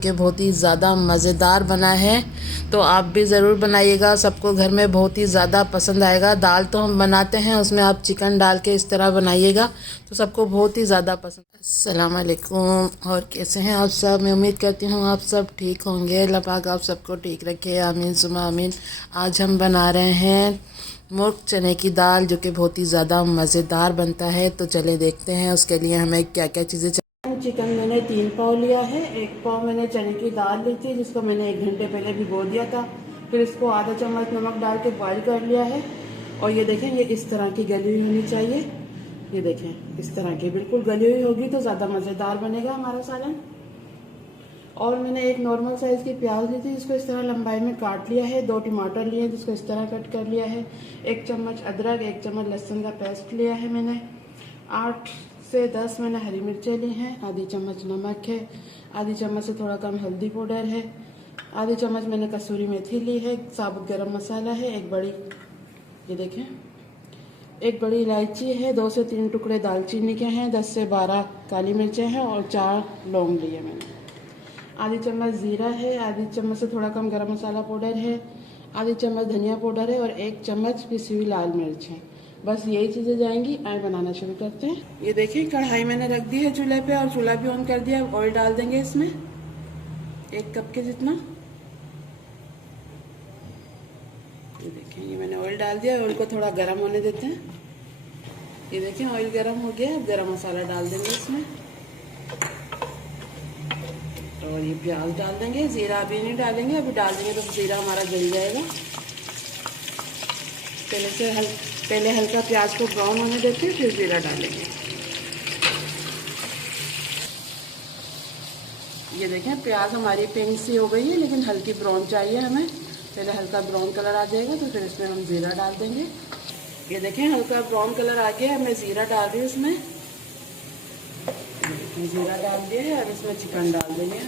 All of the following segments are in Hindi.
कि बहुत ही ज़्यादा मज़ेदार बना है। तो आप भी ज़रूर बनाइएगा, सबको घर में बहुत ही ज़्यादा पसंद आएगा। दाल तो हम बनाते हैं, उसमें आप चिकन डाल के इस तरह बनाइएगा तो सबको बहुत ही ज़्यादा पसंद। अस्सलाम वालेकुम, और कैसे हैं आप सब? मैं उम्मीद करती हूँ आप सब ठीक होंगे। अल्लाह पाक आप सबको ठीक रखे, आमीन सुमा आमीन। आज हम बना रहे हैं मुर्ग चने की दाल, जो कि बहुत ही ज़्यादा मज़ेदार बनता है। तो चले देखते हैं उसके लिए हमें क्या क्या चीज़ें। चिकन मैंने 3 पाव लिया है। 1 पाव मैंने चने की दाल ली थी, जिसको मैंने 1 घंटे पहले भिगो दिया था। फिर इसको आधा चम्मच नमक डाल के बॉईल कर लिया है। और ये देखें, ये इस तरह की गली हुई होनी चाहिए। ये देखें, इस तरह की बिल्कुल गली हुई होगी तो ज़्यादा मज़ेदार बनेगा हमारा सालन। और मैंने एक नॉर्मल साइज़ की प्याज ली थी, जिसको इस तरह लंबाई में काट लिया है। 2 टमाटर लिए हैं, जिसको इस तरह कट कर लिया है। 1 चम्मच अदरक, 1 चम्मच लहसुन का पेस्ट लिया है मैंने। 8 से 10 मैंने हरी मिर्चें ली हैं। आधी चम्मच नमक है। आधी चम्मच से थोड़ा कम हल्दी पाउडर है। आधी चम्मच मैंने कसूरी मेथी ली है। साबुत गरम मसाला है। एक बड़ी, ये देखें, एक बड़ी इलायची है। 2 से 3 टुकड़े दालचीनी के हैं। 10 से 12 काली मिर्चें हैं और 4 लौंग लिए मैंने। आधी चम्मच ज़ीरा है। आधी चम्मच से थोड़ा कम गरम मसाला पाउडर है। आधी चम्मच धनिया पाउडर है और 1 चम्मच पिसी हुई लाल मिर्च है। बस यही चीज़ें जाएंगी। आए बनाना शुरू करते हैं। ये देखिए, कढ़ाई मैंने रख दी है चूल्हे पे और चूल्हा भी ऑन कर दिया। ऑयल डाल देंगे इसमें 1 कप के जितना। ये देखिए, ये मैंने ऑयल डाल दिया। ऑयल को थोड़ा गर्म होने देते हैं। ये देखिए, ऑयल गर्म हो गया। अब गरम मसाला डाल देंगे इसमें और ये प्याज डाल देंगे। ज़ीरा अभी नहीं डालेंगे, अभी डाल देंगे तो ज़ीरा हमारा जल जाएगा। पहले हल्का प्याज को ब्राउन होने देते हैं, फिर ज़ीरा डालेंगे। ये देखें, प्याज हमारी पिंक सी हो गई है, लेकिन हल्की ब्राउन चाहिए हमें। पहले हल्का ब्राउन कलर आ जाएगा तो फिर इसमें हम ज़ीरा डाल देंगे। ये देखें, हल्का ब्राउन कलर आ गया है। मैं ज़ीरा डाल रही हूँ इसमें। ज़ीरा डाल दिया है। अब इसमें चिकन डाल देंगे।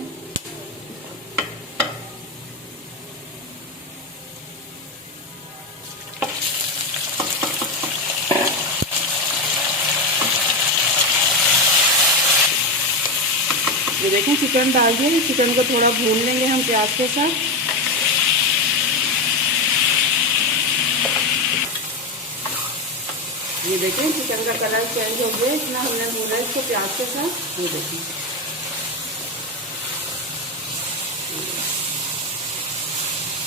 ये देखें, चिकन डाल दिया। चिकन को थोड़ा भून लेंगे हम प्याज के साथ। ये देखें, चिकन का कलर चेंज हो गया। इतना हमने भूना है इसको प्याज के साथ। ये देखें,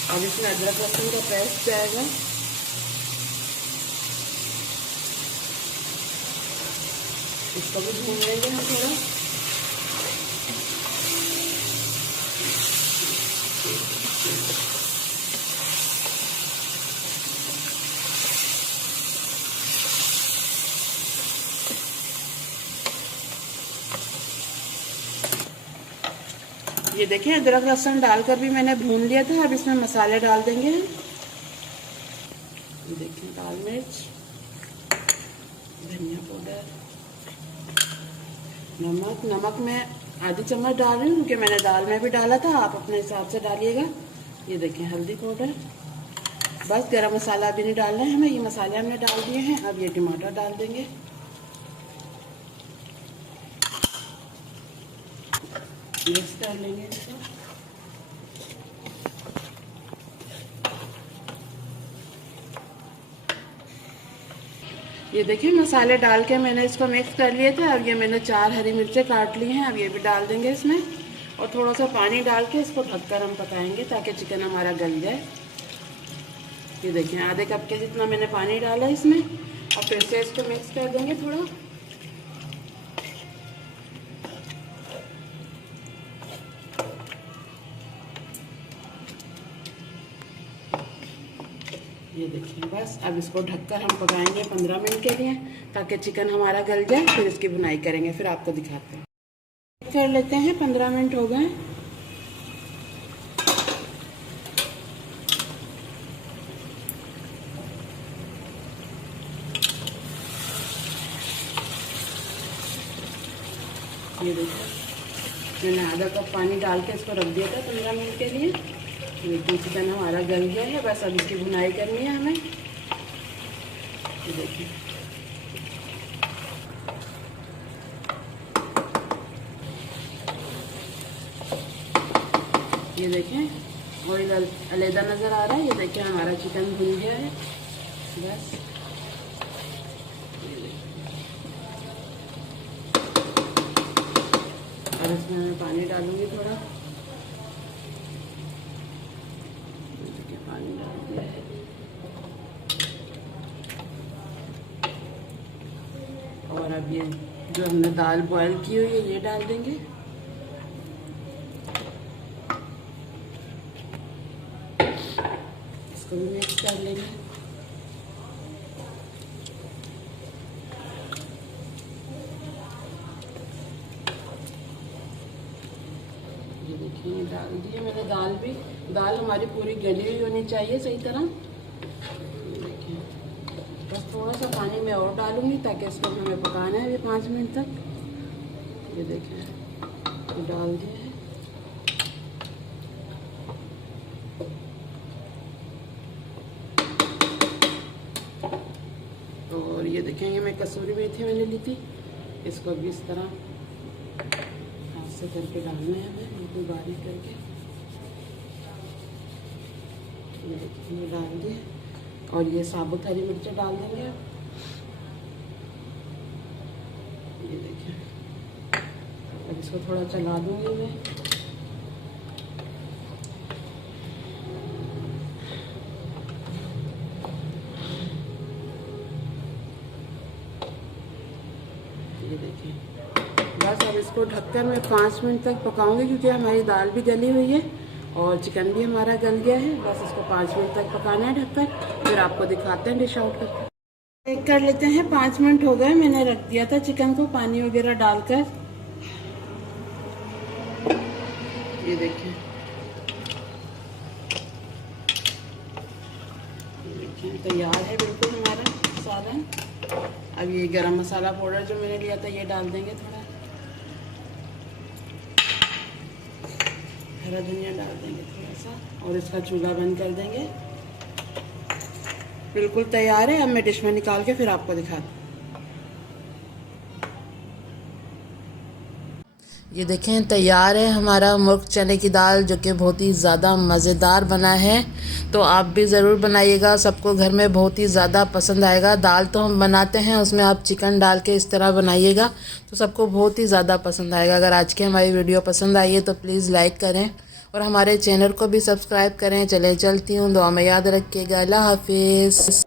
अब इसमें अदरक लहसुन का पेस्ट जाएगा। इसको भी भून लेंगे हम थोड़ा। ये देखें, अदरक लहसुन डालकर भी मैंने भून लिया था। अब इसमें मसाले डाल देंगे। ये देखें, लाल मिर्च, धनिया पाउडर, नमक मैं आधी चम्मच डाल रही हूँ, क्योंकि मैंने दाल में भी डाला था। आप अपने हिसाब से डालिएगा। ये देखें, हल्दी पाउडर। बस गरम मसाला भी नहीं डालना है हमें। ये मसाले हमने डाल दिए हैं। अब ये टमाटर डाल देंगे। मिक्स कर लेंगे इसको। ये देखिए, मसाले डाल के मैंने इसको मिक्स कर लिए थे। अब ये मैंने 4 हरी मिर्चें काट ली हैं। अब ये भी डाल देंगे इसमें और थोड़ा सा पानी डाल के इसको ढककर हम पकाएंगे ताकि चिकन हमारा गल जाए। ये देखिए, आधे कप के जितना मैंने पानी डाला इसमें। और फिर से इसको मिक्स कर देंगे थोड़ा। ये देखिए, बस अब इसको ढककर हम पकाएंगे 15 मिनट के लिए, ताकि चिकन हमारा गल जाए। फिर इसकी भुनाई करेंगे, फिर आपको दिखाते हैं। कर लेते हैं, 15 मिनट हो गए। ये देखिए, मैंने आधा कप पानी डाल के इसको रख दिया था 15 मिनट के लिए। लेकिन चिकन हमारा गल गया है। बस अब इसकी भुनाई करनी है हमें। ये देखिए, ये देखें ऑयल अलहदा नज़र आ रहा है। ये देखें हमारा चिकन भुन गया है। बस और इसमें मैं पानी डालूंगी थोड़ा। पानी डाल दिया है और अब ये जो हमने दाल बॉयल की हुई है ये डाल देंगे। इसको भी मिक्स कर लेंगे। ये देखिए डाल दिए मैंने दाल भी। दाल हमारी पूरी गली हुई होनी चाहिए सही तरह। देखिए बस थोड़ा सा पानी मैं और डालूंगी ताकि इसको हमें पकाना है अभी 5 मिनट तक। ये देखिए ये डाल दिया है। और ये देखेंगे मैं कसूरी मेथी मैंने ली थी, इसको भी इस तरह हाथ से करके डालना है हमें, बिल्कुल बारीक करके। ये देखिए ये डाल दिए और ये साबुत हरी मिर्चें डाल देंगे। ये देखिए अब इसको थोड़ा चला दूंगी मैं। ये देखिए बस अब इसको ढककर मैं 5 मिनट तक पकाऊंगी क्योंकि हमारी दाल भी गली हुई है और चिकन भी हमारा गल गया है। बस इसको 5 मिनट तक पकाना है ढककर, फिर आपको दिखाते हैं डिश आउट करके। चेक कर लेते हैं। 5 मिनट हो गए, मैंने रख दिया था चिकन को पानी वगैरह डालकर। ये देखिए तैयार है बिल्कुल हमारा सालन। अब ये गरम मसाला पाउडर जो मैंने लिया था ये डाल देंगे, थोड़ा हरा धनिया डाल देंगे थोड़ा सा और इसका चूल्हा बंद कर देंगे। बिल्कुल तैयार है। अब मैं डिश में निकाल के फिर आपको दिखाती हूँ। ये देखें तैयार है हमारा मुर्ग चने की दाल जो कि बहुत ही ज़्यादा मज़ेदार बना है। तो आप भी ज़रूर बनाइएगा, सबको घर में बहुत ही ज़्यादा पसंद आएगा। दाल तो हम बनाते हैं, उसमें आप चिकन डाल के इस तरह बनाइएगा तो सबको बहुत ही ज़्यादा पसंद आएगा। अगर आज की हमारी वीडियो पसंद आई है तो प्लीज़ लाइक करें और हमारे चैनल को भी सब्सक्राइब करें। चले चलती हूँ, दुआ में याद रखिएगा। अल्लाह हाफिज़।